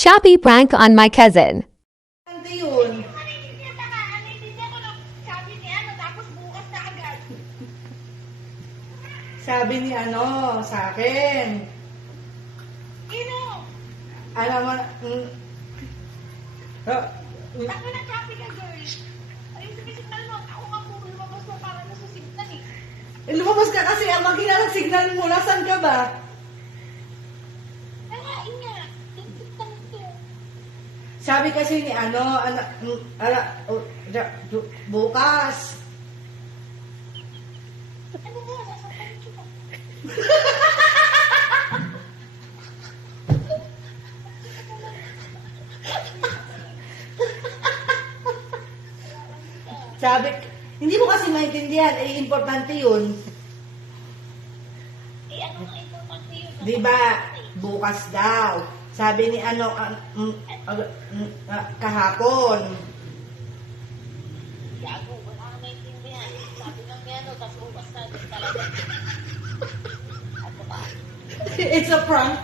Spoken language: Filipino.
Shopee prank on my cousin. Ano yun? Sabi ni ano, sa akin. Alam mo, Ako na copy ka, girl. Ayun sa signal mo. Ako nga po lumabas mo para na sa signal eh. lumabas ka kasi ang magkinalang signal mo. Nasaan ka ba? Nakain nga. Signal to. Sabi kasi ni ano, bukas. Ano ba? Sasapalit ko ba? Sabi, hindi mo kasi maintindihan, eh, importante yun. Eh, ano nga importante yun? Di ba? Bukas daw. Sabi ni ano, kahapon. Gago, wala ka naintindihan. Sabi ng gano'n, tapos bukas na din talaga. Ano ba? It's a prank.